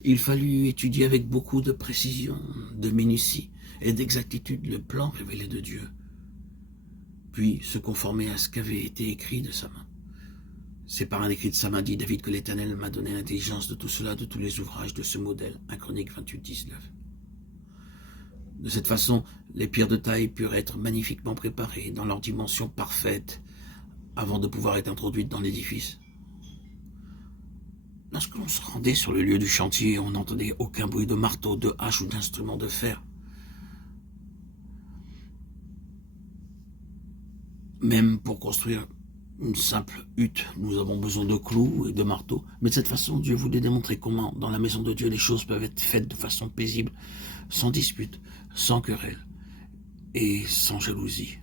Il fallut étudier avec beaucoup de précision, de minutie et d'exactitude le plan révélé de Dieu, puis se conformer à ce qu'avait été écrit de sa main. C'est par un écrit de sa main, dit David, que l'Éternel m'a donné l'intelligence de tout cela, de tous les ouvrages de ce modèle. 1 Chroniques 28, 19. De cette façon, les pierres de taille purent être magnifiquement préparées dans leur dimension parfaite avant de pouvoir être introduites dans l'édifice. Lorsque l'on se rendait sur le lieu du chantier, on n'entendait aucun bruit de marteau, de hache ou d'instrument de fer. Même pour construire une simple hutte, nous avons besoin de clous et de marteaux. Mais de cette façon, Dieu voulait démontrer comment, dans la maison de Dieu, les choses peuvent être faites de façon paisible, sans dispute, sans querelle et sans jalousie.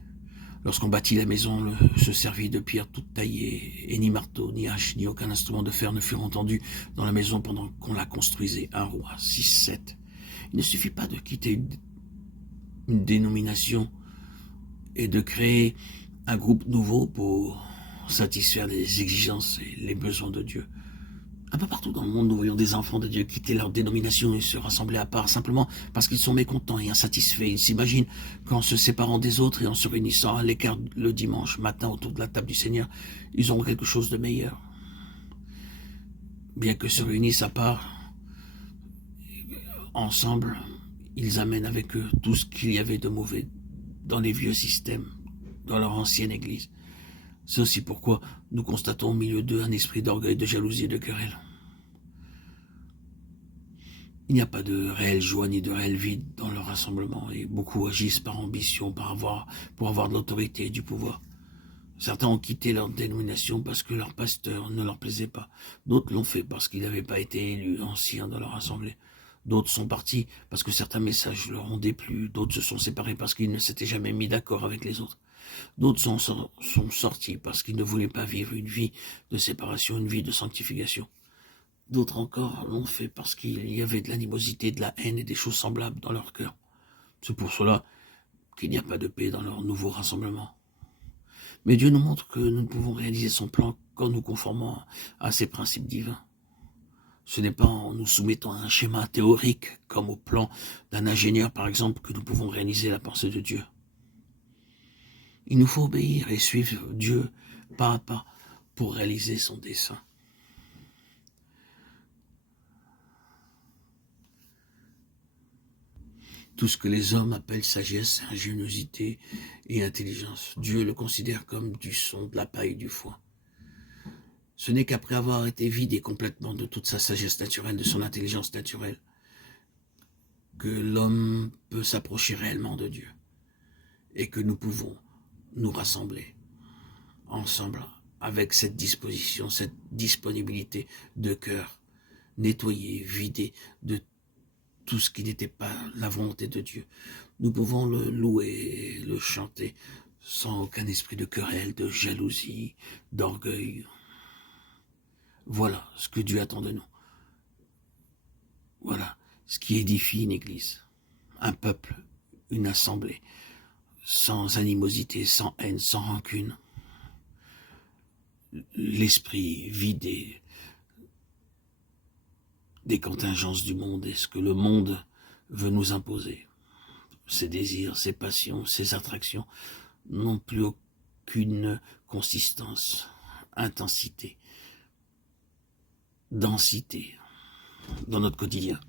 Lorsqu'on bâtit la maison, se servit de pierres toutes taillées, et ni marteau, ni hache, ni aucun instrument de fer ne furent entendus dans la maison pendant qu'on la construisait. 1 Roi 6, 7. Il ne suffit pas de quitter une dénomination et de créer un groupe nouveau pour satisfaire les exigences et les besoins de Dieu. Un peu partout dans le monde, nous voyons des enfants de Dieu quitter leur dénomination et se rassembler à part, simplement parce qu'ils sont mécontents et insatisfaits. Ils s'imaginent qu'en se séparant des autres et en se réunissant à l'écart le dimanche matin autour de la table du Seigneur, ils auront quelque chose de meilleur. Bien que se réunissent à part, ensemble, ils amènent avec eux tout ce qu'il y avait de mauvais dans les vieux systèmes, dans leur ancienne église. C'est aussi pourquoi nous constatons au milieu d'eux un esprit d'orgueil, de jalousie et de querelle. Il n'y a pas de réelle joie ni de réel vide dans leur rassemblement et beaucoup agissent par ambition, pour avoir de l'autorité et du pouvoir. Certains ont quitté leur dénomination parce que leur pasteur ne leur plaisait pas. D'autres l'ont fait parce qu'ils n'avaient pas été élus anciens dans leur assemblée. D'autres sont partis parce que certains messages leur ont déplu. D'autres se sont séparés parce qu'ils ne s'étaient jamais mis d'accord avec les autres. D'autres sont sortis parce qu'ils ne voulaient pas vivre une vie de séparation, une vie de sanctification. D'autres encore l'ont fait parce qu'il y avait de l'animosité, de la haine et des choses semblables dans leur cœur. C'est pour cela qu'il n'y a pas de paix dans leur nouveau rassemblement. Mais Dieu nous montre que nous ne pouvons réaliser son plan qu'en nous conformant à ses principes divins. Ce n'est pas en nous soumettant à un schéma théorique, comme au plan d'un ingénieur par exemple, que nous pouvons réaliser la pensée de Dieu. Il nous faut obéir et suivre Dieu pas à pas pour réaliser son dessein. Tout ce que les hommes appellent sagesse, ingéniosité et intelligence, Dieu le considère comme du son, de la paille et du foin. Ce n'est qu'après avoir été vidé complètement de toute sa sagesse naturelle, de son intelligence naturelle, que l'homme peut s'approcher réellement de Dieu et que nous pouvons nous rassembler ensemble avec cette disposition, cette disponibilité de cœur, nettoyé, vidé de tout ce qui n'était pas la volonté de Dieu. Nous pouvons le louer, le chanter, sans aucun esprit de querelle, de jalousie, d'orgueil. Voilà ce que Dieu attend de nous. Voilà ce qui édifie une église, un peuple, une assemblée, sans animosité, sans haine, sans rancune. L'esprit vidé des contingences du monde et ce que le monde veut nous imposer. Ses désirs, ses passions, ses attractions n'ont plus aucune consistance, intensité, densité dans notre quotidien.